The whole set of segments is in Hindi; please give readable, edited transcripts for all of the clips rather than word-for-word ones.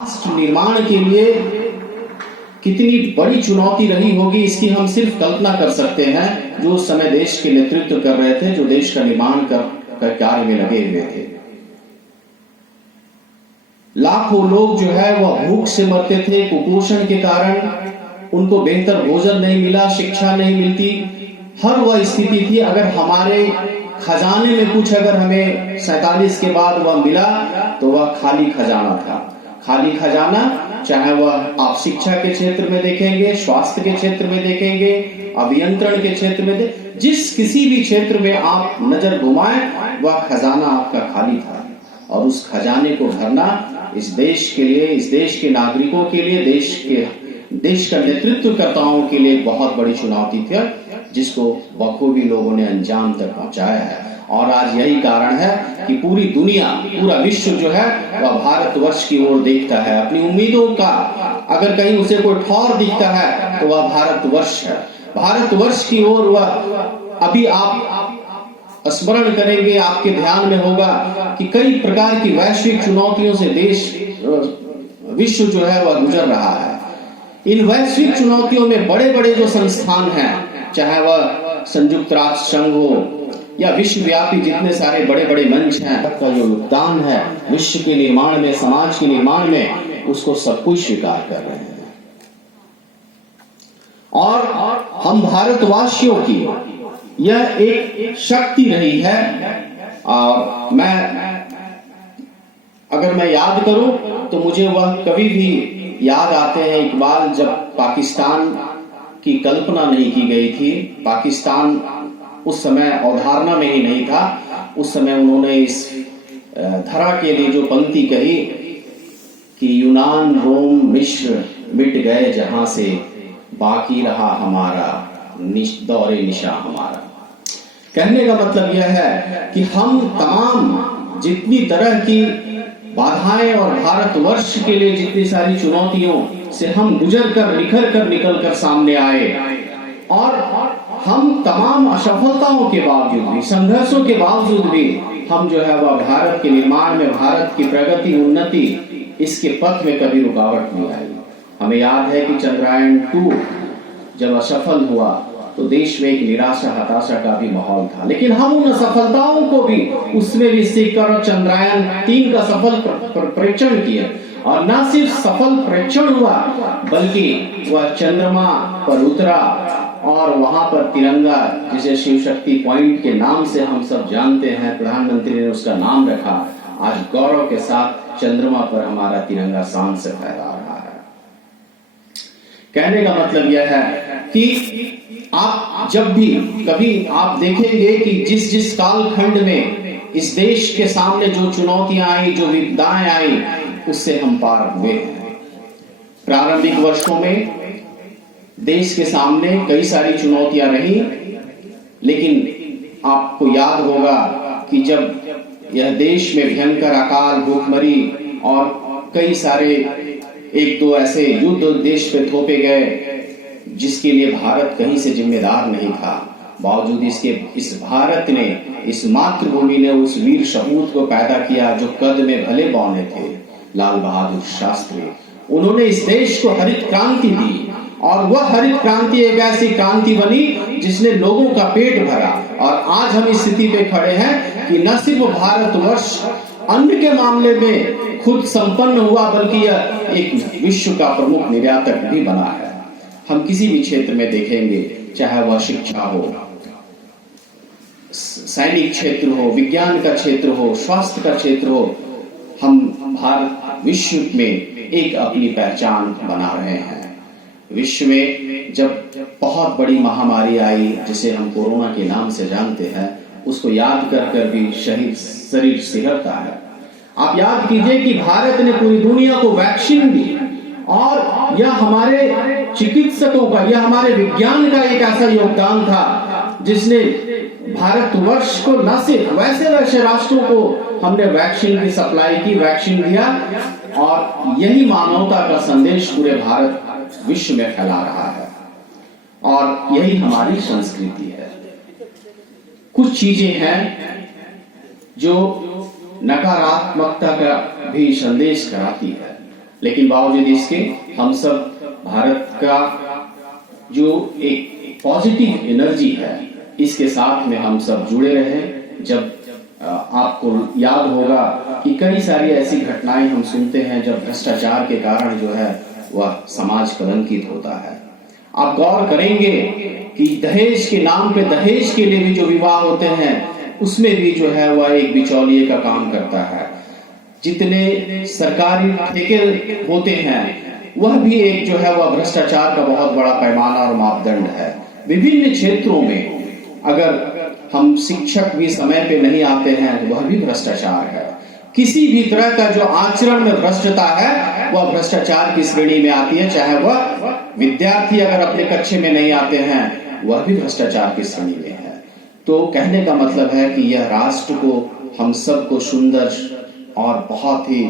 राष्ट्र निर्माण के लिए कितनी बड़ी चुनौती रही होगी, इसकी हम सिर्फ कल्पना कर सकते हैं। जो उस समय देश के नेतृत्व कर रहे थे, जो देश का निर्माण कर कार्य में लगे हुए थे। लाखों लोग जो है वह भूख से मरते थे, कुपोषण के कारण उनको बेहतर भोजन नहीं मिला, शिक्षा नहीं मिलती, हर वह स्थिति थी। अगर हमारे खजाने में कुछ अगर हमें 47 के बाद वह मिला तो वह खाली खजाना था। खाली खजाना, चाहे वह आप शिक्षा के क्षेत्र में देखेंगे, स्वास्थ्य के क्षेत्र में देखेंगे, अभियंत्रण के क्षेत्र में जिस किसी भी क्षेत्र में आप नजर घुमाएं वह खजाना आपका खाली था। और उस खजाने को भरना इस देश के लिए, इस देश के नागरिकों के लिए, देश का नेतृत्वकर्ताओं के लिए बहुत बड़ी चुनौती थी, जिसको बखूबी लोगों ने अंजाम तक पहुंचाया है। और आज यही कारण है कि पूरी दुनिया, पूरा विश्व जो है वह भारतवर्ष की ओर देखता है। अपनी उम्मीदों का अगर कहीं उसे कोई ठौर दिखता है तो वह भारतवर्ष है। भारतवर्ष की ओर वह, अभी आप स्मरण करेंगे, आपके ध्यान में होगा कि कई प्रकार की वैश्विक चुनौतियों से विश्व जो है वह गुजर रहा है। इन वैश्विक चुनौतियों में बड़े बड़े जो संस्थान हैं, चाहे वह संयुक्त राष्ट्र संघ हो या विश्वव्यापी जितने सारे बड़े बड़े मंच हैं, का जो योगदान है विश्व के निर्माण में, समाज के निर्माण में, उसको सब कुछ स्वीकार कर रहे हैं। और हम भारतवासियों की यह एक शक्ति रही है। और अगर मैं याद करूं तो मुझे वह कवि भी याद आते हैं, इकबाल, जब पाकिस्तान की कल्पना नहीं की गई थी, पाकिस्तान उस समय अवधारणा में ही नहीं था। उस समय उन्होंने इस धरा के लिए जो पंक्ति कही कि यूनान, रोम, मिस्र मिट गए जहां से, बाकी रहा हमारा दौरे निशा हमारा। कहने का मतलब यह है कि हम तमाम जितनी तरह की बाधाएं और भारतवर्ष के लिए जितनी सारी चुनौतियों से हम गुजर कर, निकल कर सामने आए, और हम तमाम असफलताओं के बावजूद भी, संघर्षों के बावजूद भी, हम जो है वह भारत के निर्माण में, भारत की प्रगति, उन्नति, इसके पथ में कभी रुकावट नहीं आई। हमें याद है कि चंद्रयान 2 जब असफल हुआ तो देश में एक निराशा, हताशा का भी माहौल था। लेकिन हम उन असफलताओं को भी, उसमें भी सीखकर चंद्रयान 3 का सफल परीक्षण किया। और न सिर्फ सफल परीक्षण हुआ, बल्कि वह चंद्रमा पर उतरा और वहां पर तिरंगा, जिसे शिव शक्ति पॉइंट के नाम से हम सब जानते हैं, प्रधानमंत्री ने उसका नाम रखा, आज गौरव के साथ चंद्रमा पर हमारा तिरंगा शान से फहरा रहा है। कहने का मतलब यह है कि आप जब भी कभी आप देखेंगे कि जिस कालखंड में इस देश के सामने जो चुनौतियां आई, जो विपदाएं आई, उससे हम पार हुए हैं। प्रारंभिक वर्षों में देश के सामने कई सारी चुनौतियां रही, लेकिन आपको याद होगा कि जब यह देश में भयंकर अकाल, भूखमरी और कई सारे एक दो ऐसे युद्ध देश पे थोपे गए जिसके लिए भारत कहीं से जिम्मेदार नहीं था, बावजूद इसके इस भारत ने, इस मातृभूमि ने उस वीर सपूत को पैदा किया जो कद में भले बौने थे, लाल बहादुर शास्त्री। उन्होंने इस देश को हरित क्रांति दी, और वह हरित क्रांति एक ऐसी क्रांति बनी जिसने लोगों का पेट भरा। और आज हम इस स्थिति पे खड़े हैं कि न सिर्फ भारतवर्ष अन्न के मामले में खुद संपन्न हुआ, बल्कि यह एक विश्व का प्रमुख निर्यातक भी बना है। हम किसी भी क्षेत्र में देखेंगे, चाहे वह शिक्षा हो, सैनिक क्षेत्र हो, विज्ञान का क्षेत्र हो, स्वास्थ्य का क्षेत्र हो, हम भारत विश्व में एक अपनी पहचान बना रहे हैं। विश्व में जब बहुत बड़ी महामारी आई, जिसे हम कोरोना के नाम से जानते हैं, उसको याद कर भी शरीर सिहरता है। आप याद कीजिए कि भारत ने पूरी दुनिया को वैक्सीन दी, और यह हमारे चिकित्सकों का, यह हमारे विज्ञान का एक ऐसा योगदान था जिसने भारतवर्ष को, न सिर्फ वैसे राष्ट्रों को हमने वैक्सीन की सप्लाई की, वैक्सीन दिया, और यही मानवता का संदेश पूरे भारत विश्व में फैला रहा है। और यही हमारी संस्कृति है। कुछ चीजें हैं जो नकारात्मकता का भी संदेश कराती है, लेकिन बावजूद इसके हम सब भारत का जो एक पॉजिटिव एनर्जी है इसके साथ में हम सब जुड़े रहे। जब आपको याद होगा कि कई सारी ऐसी घटनाएं हम सुनते हैं जब भ्रष्टाचार के कारण जो है वह समाज कलंकित होता है। आप गौर करेंगे कि दहेज के नाम पे, दहेज के लिए भी जो विवाह होते हैं उसमें भी जो है वह एक बिचौलिए का काम करता है। जितने सरकारी ठेके होते हैं वह भी एक जो है वह भ्रष्टाचार का बहुत बड़ा पैमाना और मापदंड है। विभिन्न क्षेत्रों में अगर हम शिक्षक भी समय पे नहीं आते हैं तो वह भी भ्रष्टाचार है। किसी भी तरह का जो आचरण में भ्रष्टता है वह भ्रष्टाचार की श्रेणी में आती है। चाहे वह विद्यार्थी अगर अपने कक्षा में नहीं आते हैं वह भी भ्रष्टाचार की श्रेणी में है। तो कहने का मतलब है कि यह राष्ट्र को, हम सबको सुंदर और बहुत ही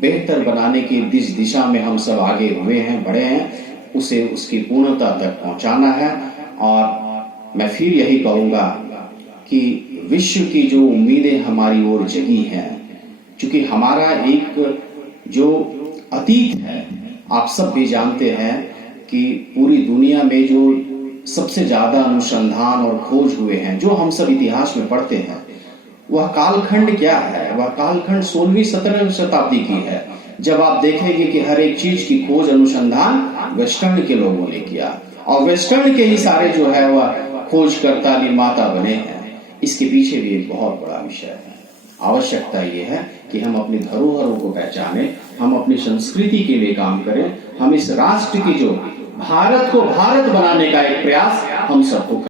बेहतर बनाने की दिशा में हम सब आगे हुए हैं, बढ़े हैं, उसे उसकी पूर्णता तक पहुंचाना है। और मैं फिर यही कहूंगा कि विश्व की जो उम्मीदें हमारी ओर जगी हैं, क्योंकि हमारा एक जो अतीत है, आप सब भी जानते हैं कि पूरी दुनिया में जो सबसे ज्यादा अनुसंधान और खोज हुए हैं, जो हम सब इतिहास में पढ़ते हैं, वह कालखंड क्या है? वह कालखंड 16वीं 17वीं शताब्दी की है, जब आप देखेंगे कि हर एक चीज की खोज अनुसंधान वेस्टर्न के लोगों ने किया और वेस्टर्न के ही सारे जो है वह खोजकर्ता, निर्माता बने हैं। इसके पीछे भी एक बहुत बड़ा विषय है। आवश्यकता ये है कि हम अपनी धरोहरों को पहचानें, हम अपनी संस्कृति के लिए काम करें, हम इस राष्ट्र की जो भारत को भारत बनाने का एक प्रयास हम सबको